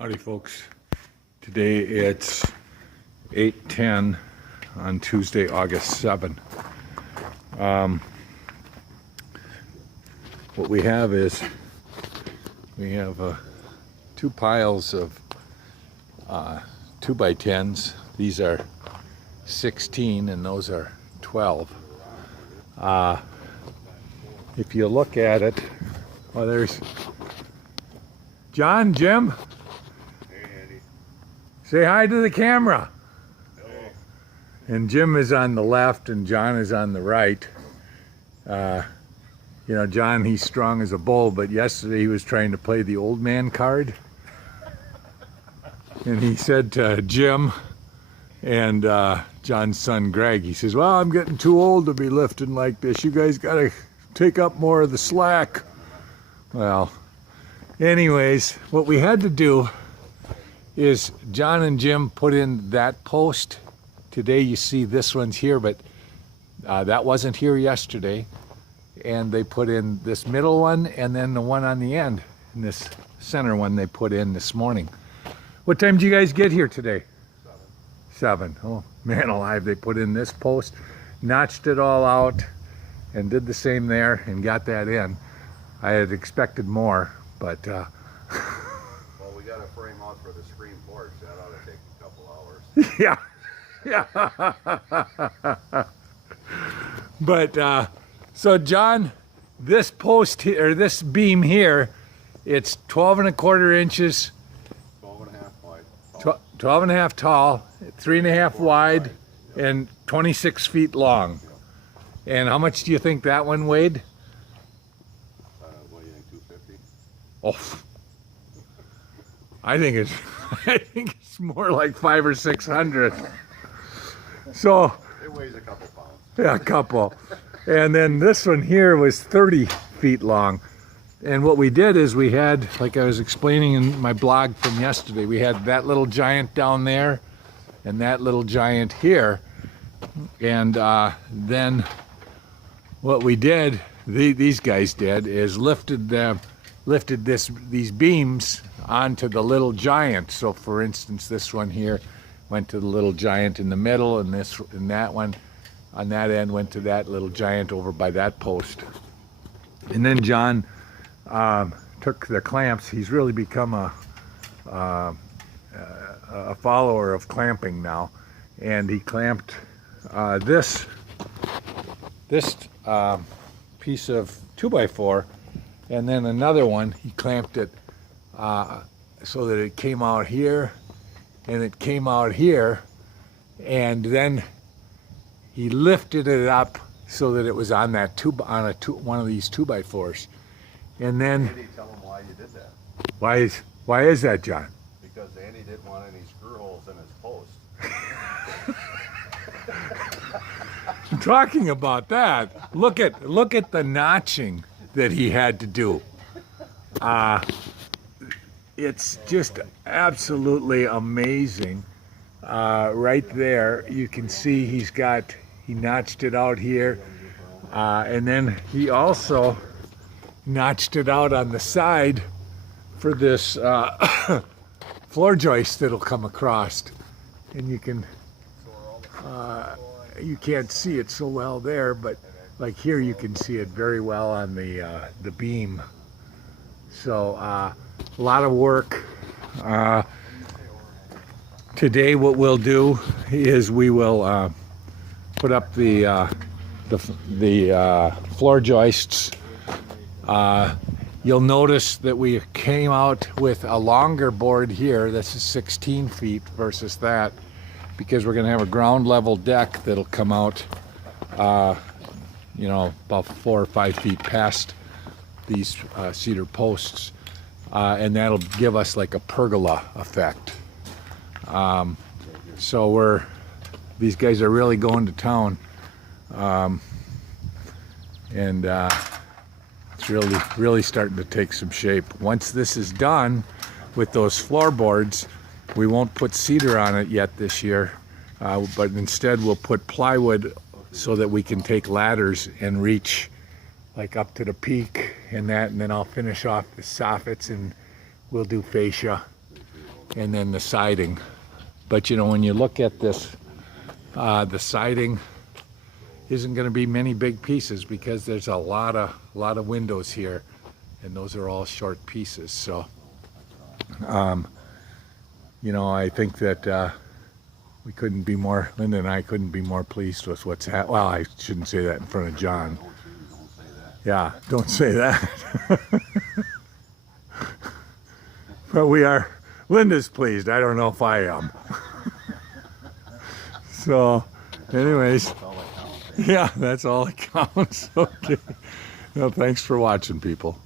Howdy folks. Today it's 8:10 on Tuesday, August 7. What we have is we have two piles of 2x10s. These are 16 and those are 12. If you look at it, well, there's John, Jim. Say hi to the camera. Hello. And Jim is on the left and John is on the right. You know, John, he's strong as a bull, but yesterday he was trying to play the old man card. And he said to Jim and John's son Greg, he says, well, I'm getting too old to be lifting like this. You guys gotta take up more of the slack. Well, anyways, what we had to do is John and Jim put in that post. Today you see this one's here, but that wasn't here yesterday. And they put in this middle one and then the one on the end. And this center one they put in this morning. What time did you guys get here today? 7. Oh, man alive, they put in this post, notched it all out, and did the same there and got that in. I had expected more, but Well, we got a frame out for the screen porch. That ought to take a couple hours. yeah. But so John, this post here, or this beam here, it's 12 1/4 inches, 12 and a half wide. 12 and a half tall, 3 1/2 wide, and 26 feet long. And how much do you think that one weighed? What do you think, 250? Oh, I think it's more like 500 or 600. So It weighs a couple pounds. yeah, a couple. And then this one here was 30 feet long. And what we did is we had, like I was explaining in my blog from yesterday, we had that little giant down there and that little giant here. And then what we did, these guys did, is lifted these beams onto the little giant. So for instance, this one here went to the little giant in the middle, and that one on that end went to that little giant over by that post. And then John took the clamps. He's really become a follower of clamping now, and he clamped this piece of 2x4, and then another one he clamped it so that it came out here and it came out here, and then he lifted it up so that it was on that one of these 2x4s. And then Andy, tell him why you did that. why is that, John? Because Andy didn't want any screw holes in his post. Talking about that, look at the notching that he had to do. It's just absolutely amazing. Right there, you can see he notched it out here, and then he also notched it out on the side for this floor joist that'll come across, and you can't see it so well there, but like here you can see it very well on the beam. So a lot of work. Today what we'll do is we will put up the floor joists. You'll notice that we came out with a longer board here. This is 16 feet versus that, because we're going to have a ground level deck that'll come out, you know, about 4 or 5 feet past these cedar posts, and that'll give us like a pergola effect. So these guys are really going to town, and it's really starting to take some shape. Once this is done with those floorboards, we won't put cedar on it yet this year, but instead we'll put plywood so that we can take ladders and reach like up to the peak and then I'll finish off the soffits and we'll do fascia and then the siding. But you know, when you look at this, the siding isn't going to be many big pieces because there's a lot of windows here, and those are all short pieces. So, you know, I think that we couldn't be more. Linda and I couldn't be more pleased with what's happening. Well, I shouldn't say that in front of John. Yeah, don't say that. But we are. Linda's pleased. I don't know if I am. So, anyways, yeah, that's all that counts. Okay. Well, thanks for watching, people.